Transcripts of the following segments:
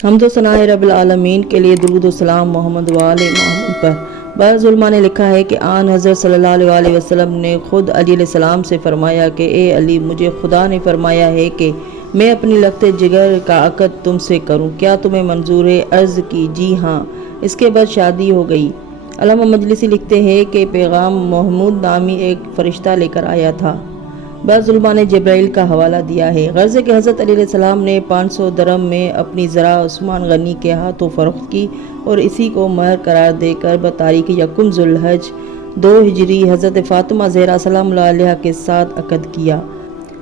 حمد و ثنا رب العالمین کے لیے درود و سلام محمد وآل محمد پر۔ بعض علماء نے لکھا ہے کہ آن حضرت صلی اللہ علیہ وسلم نے خود علی علیہ السلام سے فرمایا کہ اے علی، مجھے خدا نے فرمایا ہے کہ میں اپنی لگتے جگر کا عقد تم سے کروں، کیا تمہیں منظور ہے؟ عرض کی جی ہاں۔ اس کے بعد شادی ہو گئی۔ علامہ مجلسی لکھتے ہیں کہ پیغام محمود نامی ایک فرشتہ لے کر آیا تھا۔ بعض علماء نے جبرائیل کا حوالہ دیا ہے۔ غرض ہے کہ حضرت علی علیہ السلام نے 500 درہم میں اپنی زرع عثمان غنی کے ہاتھوں فروخت کی اور اسی کو مہر قرار دے کر بتاریخ یکم ذو الحج 2 ہجری حضرت فاطمہ زہرا سلام اللہ علیہا کے ساتھ عقد کیا۔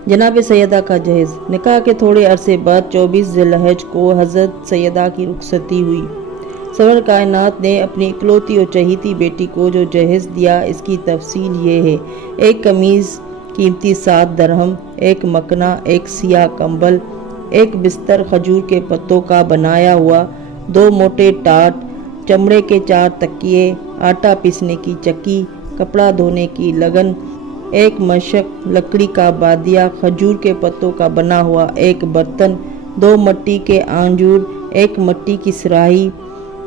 جناب سیدہ کا جہیز۔ نکاح کے تھوڑے عرصے بعد 24 ذی الحج کو حضرت سیدہ کی رخصتی ہوئی۔ سرور کائنات نے اپنی اکلوتی اور چہیتی بیٹی کو جو جہیز دیا، اس کی تفصیل یہ ہے: ایک قمیض قیمتی 7 درہم، ایک مکنا، ایک سیاہ کمبل، ایک بستر کھجور کے پتوں کا بنایا ہوا، 2 موٹے ٹاٹ، چمڑے کے 4 تکیے، آٹا پیسنے کی چکی، کپڑا دھونے کی لگن، ایک مشق لکڑی کا بادیہ، کھجور کے پتوں کا بنا ہوا ایک برتن، 2 مٹی کے آنجور، ایک مٹی کی صراحی،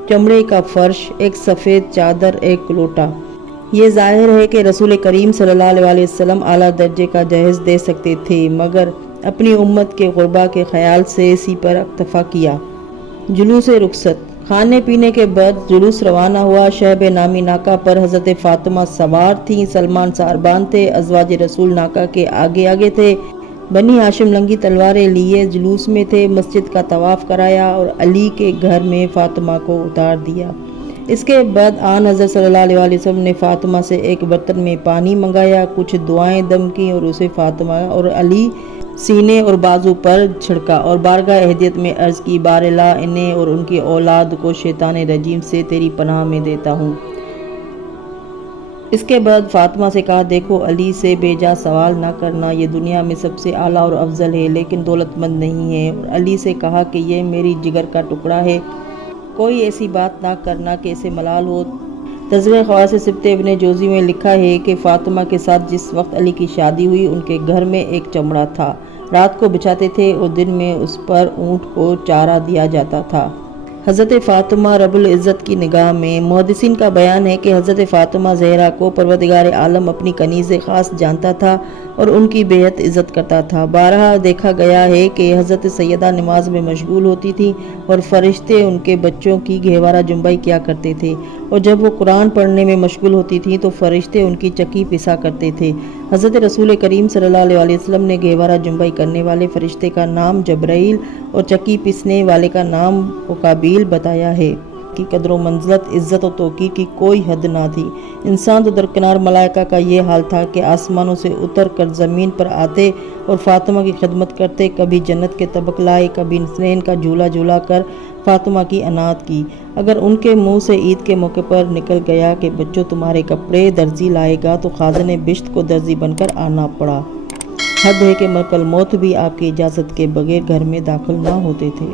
چمڑے کا فرش، ایک سفید چادر، ایک لوٹا۔ یہ ظاہر ہے کہ رسول کریم صلی اللہ علیہ وسلم اعلیٰ درجے کا جہیز دے سکتے تھے، مگر اپنی امت کے غربا کے خیال سے اسی پر اکتفا کیا۔ جلوس رخصت۔ کھانے پینے کے بعد جلوس روانہ ہوا۔ شہب نامی ناکہ پر حضرت فاطمہ سوار تھیں، سلمان ساربان تھے، ازواج رسول ناکہ کے آگے آگے تھے۔ بنی ہاشم ننگی تلواریں لیے جلوس میں تھے۔ مسجد کا طواف کرایا اور علی کے گھر میں فاطمہ کو اتار دیا۔ اس کے بعد آن حضرت صلی اللہ علیہ وسلم نے فاطمہ سے ایک برتن میں پانی منگایا، کچھ دعائیں دم کیں اور اسے فاطمہ اور علی سینے اور بازو پر چھڑکا اور بارگاہ احدیت میں عرض کی: بار اللہ انہیں اور ان کی اولاد کو شیطان رجیم سے تیری پناہ میں دیتا ہوں۔ اس کے بعد فاطمہ سے کہا: دیکھو، علی سے بے جا سوال نہ کرنا، یہ دنیا میں سب سے اعلیٰ اور افضل ہے لیکن دولت مند نہیں ہے۔ اور علی سے کہا کہ یہ میری جگر کا ٹکڑا ہے، کوئی ایسی بات نہ کرنا کہ اسے ملال ہو۔ تذکرہ خواص سبت ابن جوزی میں لکھا ہے کہ فاطمہ کے ساتھ جس وقت علی کی شادی ہوئی، ان کے گھر میں ایک چمڑا تھا، رات کو بچھاتے تھے اور دن میں اس پر اونٹ کو چارہ دیا جاتا تھا۔ حضرت فاطمہ رب العزت کی نگاہ میں۔ محدثین کا بیان ہے کہ حضرت فاطمہ زہرا کو پروردگار عالم اپنی کنیز خاص جانتا تھا اور ان کی بے حد عزت کرتا تھا۔ بارہا دیکھا گیا ہے کہ حضرت سیدہ نماز میں مشغول ہوتی تھی اور فرشتے ان کے بچوں کی گہوارہ جنبائی کیا کرتے تھے، اور جب وہ قرآن پڑھنے میں مشغول ہوتی تھیں تو فرشتے ان کی چکی پسا کرتے تھے۔ حضرت رسول کریم صلی اللہ علیہ وسلم نے گہوارہ جنبائی کرنے والے فرشتے کا نام جبرائیل اور چکی پیسنے والے کا نام اکابیل بتایا ہے۔ کی قدر و منزلت، عزت و توقیر کی کوئی حد نہ تھی۔ انسان تو درکنار ملائکہ کا یہ حال تھا کہ آسمانوں سے اتر کر زمین پر آتے اور فاطمہ کی خدمت کرتے، کبھی جنت کے طبق لائے، کبھی حسنین کا جھولا جھولا کر فاطمہ کی عنایت کی۔ اگر ان کے منہ سے عید کے موقع پر نکل گیا کہ بچوں تمہارے کپڑے درزی لائے گا تو خازن بشت کو درزی بن کر آنا پڑا۔ حد ہے کہ ملک الموت بھی آپ کی اجازت کے بغیر گھر میں داخل نہ ہوتے تھے۔